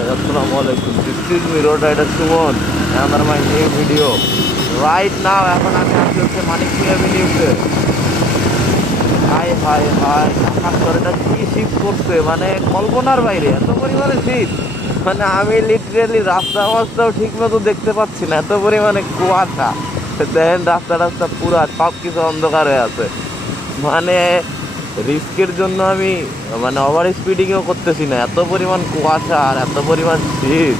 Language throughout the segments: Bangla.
Assalamualaikum. This is me, Road Rider Suman. Another my new video. Right now, এখন আমি আসছি হচ্ছে মানিকপুর অ্যাভিনিউতে। হাই হাই হাই, আকাশ এটা কি শীত করছে, মানে কল্পনার বাইরে এত পরিমাণে শীত। মানে আমি লিটারেলি রাস্তা মাস্তাও ঠিক মতো দেখতে পাচ্ছি না, এত পরিমাণে কুয়াশা। দেখেন রাস্তা রাস্তা পুরা সব কিছু অন্ধকার হয়ে আছে। মানে রিস্কের জন্য আমি মানে ওভার স্পিডিংও করতেছি না, এত পরিমাণ কুয়াশা আর এত পরিমাণ শীত,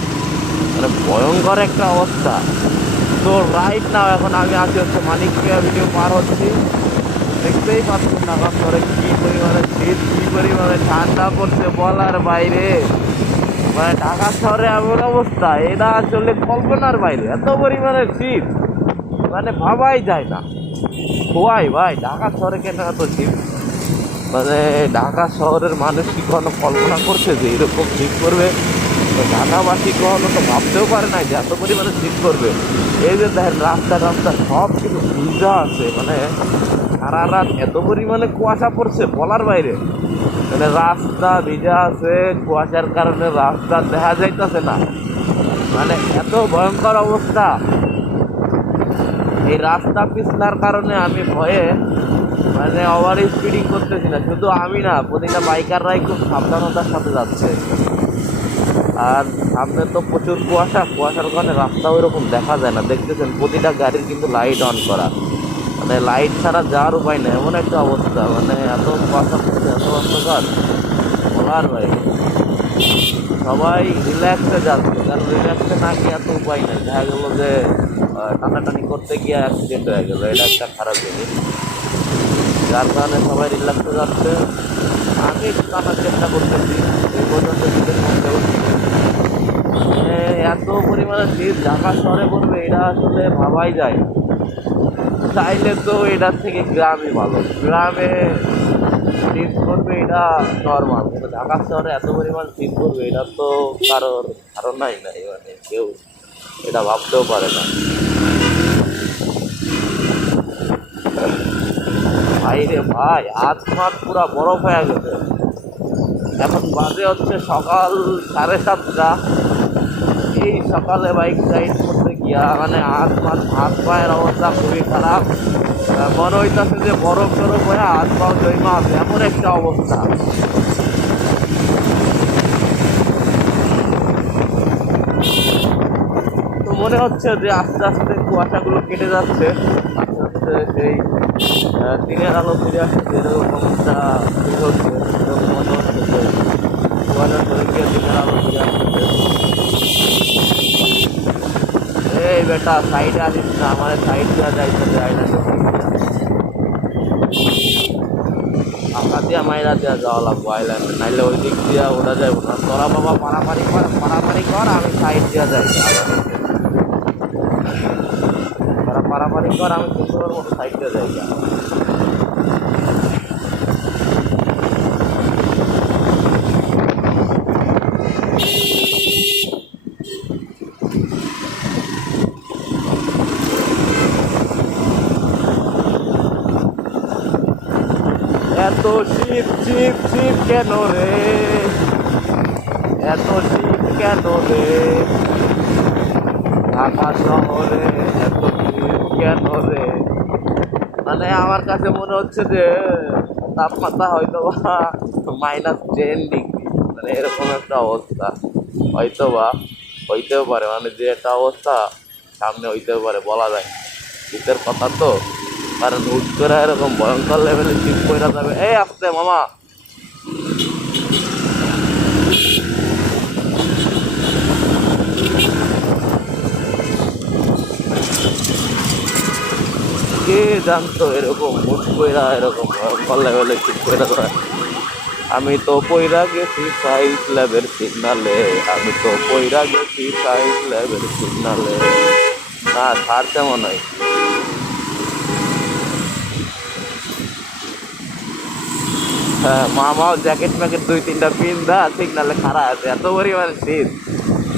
মানে ভয়ঙ্কর একটা অবস্থা। তো রাইট নাও এখন আমি আছি হচ্ছে মানিকপুর অ্যাভিনিউ পার হচ্ছি। দেখতেই পাচ্ছেন ঢাকা শহরে কী পরিমাণে শীত, কী পরিমাণে ঠান্ডা পড়ছে বলার বাইরে। মানে ঢাকা শহরে এমন অবস্থা, এটা আসলে কল্পনার বাইরে, এত পরিমাণে শীত মানে ভাবাই যায় না। খোয়াই ভাই, ঢাকা শহরে কেন এত শীত? মানে ঢাকা শহরের মানুষ কি কখনো কল্পনা করছে যে এরকম শীত করবে? ঢাকাবাসী কখনো তো ভাবতেও পারে না যে এত পরিমাণে শীত করবে। এই যে দেখেন রাস্তা রাস্তা সব কিছু ভিজা আছে, মানে সারা রাত এত পরিমাণে কুয়াশা পড়ছে বলার বাইরে। মানে রাস্তা ভিজা আছে, কুয়াশার কারণে রাস্তা দেখা যাইতেছে না, মানে এত ভয়ঙ্কর অবস্থা। এই রাস্তা পিছলার কারণে আমি ভয়ে মানে ওভার স্পিডিং করতেছি না, শুধু আমি না, প্রতিটা বাইকাররাই খুব সাবধানতার সাথে যাচ্ছে। আর সামনে তো প্রচুর কুয়াশা, কুয়াশার কারণে রাস্তা ওইরকম দেখা যায় না। দেখতেছেন প্রতিটা গাড়ির কিন্তু লাইট অন করা, মানে লাইট ছাড়া যাওয়ার উপায় নেই, এমন একটা অবস্থা। মানে এত কুয়াশা পড়ছে, এত অন্ধকার বলার বাইরে। সবাই রিল্যাক্সে যাচ্ছে, কারণ রিল্যাক্সে না গিয়ে এত উপায় নেই। দেখা গেলো যে টানাটানি করতে গিয়ে অ্যাক্সিডেন্ট হয়ে গেলো, এটা একটা খারাপ জিনিস, যার কারণে সবাই রিল্যাক্সে যাচ্ছে। আমি একটু টানার চেষ্টা করতেছি এই পর্যন্ত শীতের মধ্যেও। মানে এত পরিমাণে শীত ঢাকা শহরে পড়বে এটা আসলে ভাবাই যায় না। চাইলে তো এটার থেকে গ্রামই ভালো, গ্রামে শীত করবে এটা নর্মাল, কিন্তু ঢাকা শহরে এত পরিমাণ শীত করবে এটা তো কারোর ধারণাই নাই, মানে কেউ এটা ভাবতেও পারে না। ভাই রে ভাই, হাত মাত পুরা বরফ হয়ে গেছে। এখন বাজে হচ্ছে সকাল 7:30। এই সকালে বাইক রাইড করতে গিয়া মানে হাত পায়ের অবস্থা খুবই খারাপ। মনে হইতেছে যে বরফ টরফ হয়ে হাত পাও জমা আছে, এমন একটা অবস্থা। তো মনে হচ্ছে যে আস্তে আস্তে কুয়াশাগুলো কেটে যাচ্ছে, আস্তে আস্তে সেই দিনের আলো ফিরে আসছে, এরকম একটা ফিল হচ্ছে। এরকম মনে হচ্ছে যে কুয়াশা ধরে গিয়ে দিনের আলো ফিরে আসছে। এই বেটা সাইডে আসিস না, আমার সাইড দেওয়া যাইতে যায় না, ফাঁকা দিয়া মাইরা দিয়া যাওয়া লাগবো আইল্যান্ডে, নাইলে ওই দিক দিয়া ওটা যাবো না। তোরা বাবা পারাপারি কর, আমি সাইড দিয়া যাই। তোরা পারাপারি কর, আমি সুন্দর মতো সাইড দিয়ে যাই। এত শীত শীত শীত কেন রে, এত শীত কেন রে, ঢাকা শহরে এত শীত কেন রে। মানে আমার কাছে মনে হচ্ছে যে তাপমাত্রা হয়তো বা -10 ডিগ্রি, মানে এরকম একটা অবস্থা হয়তো বা হইতেও পারে। মানে যে একটা অবস্থা সামনে হইতেও পারে বলা যায়, শীতের কথা তো। কারণ হুট করে এরকম ভয়ঙ্কর লেভেলে শীত পড়া যাবে। এই আসতে মামা, কে জানতো এরকম হুট কইরা এরকম ভয়ঙ্কর লেভেলে শীত পড়া যাবে। আমি তো পইরা গেছি 5 লেভেল সিগনালে, আমি তো পইরা গেছি 5 লেভেল সিগনালে। না ছাড় তেমন হয়। হ্যাঁ, মামাও জ্যাকেট ম্যাকেট 2-3টা পিন্দা সিগনালে খাড়া আছে, এত পরিমাণে শীত।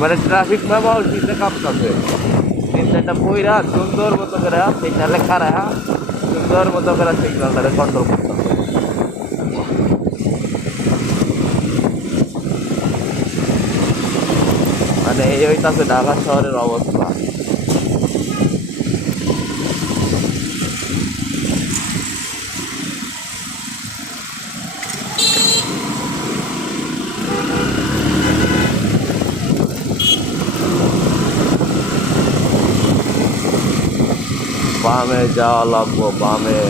মানে ট্রাফিক মামাও শীতে কাঁপতেছে। 3-4টা পইরা সুন্দর মতো করে সিগনালে খাড়া, সুন্দর মতো করে সিগনালটারে কন্ট্রোল করতেছে। এই হইতাছে ঢাকা শহরের অবস্থা। বামে যাওয়া লাগবো, বামে।